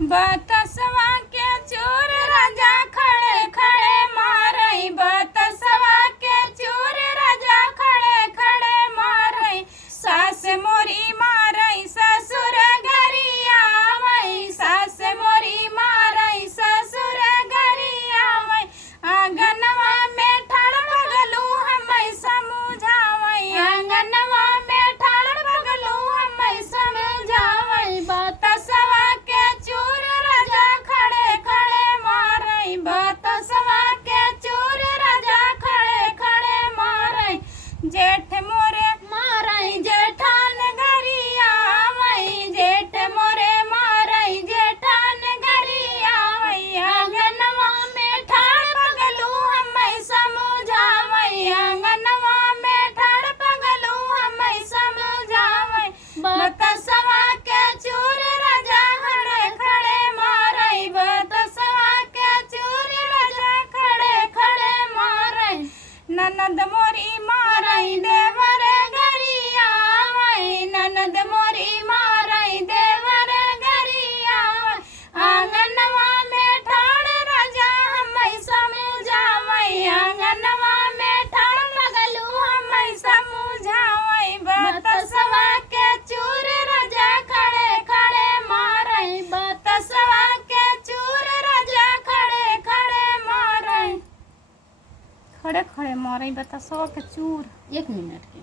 बतसवा के चोर राजा खड़े खड़े मारई, बतसवा के चोर राजा खड़े खड़े मारई। सास मोरी मारई ससुर घरिया आवई, सास मोरी मारई ससुर घरिया आवई। आंगनवा में ठाड़ बगलू हमै समझावई, आंगनवा में ठाड़ बगलू हमै समझावई। बतसवा के चोर राजा खड़े खड़े मारई, बतसवा के चोर राजा खड़े खड़े मारई। जेठ मोरे मारई जेठान घरिया आवई, जेठ मोरे मारई जेठान घरिया आवई। आंगनवा में ठाड़ बगलू हमै समझावई, आंगनवा में ठाड़ बगलू हमै समझावई। बतसवा के चोर राजा खड़े खड़े मारई, बतसवा के चोर राजा खड़े खड़े मारई। ननद मोरी मारई देवर घरिया आवई, ननद मोरी मारई देवर घरिया आवई। आंगनवा में ठाड़ राजा हमै समझावई, आंगनवा में ठाड़ बगलू हमै समझावई। बतसवा के चोर राजा खड़े खड़े मारई, बतसवा के चोर राजा खड़े खड़े मारई। खड़े खड़े मारई बतसवा के चोर। 1 मिनट के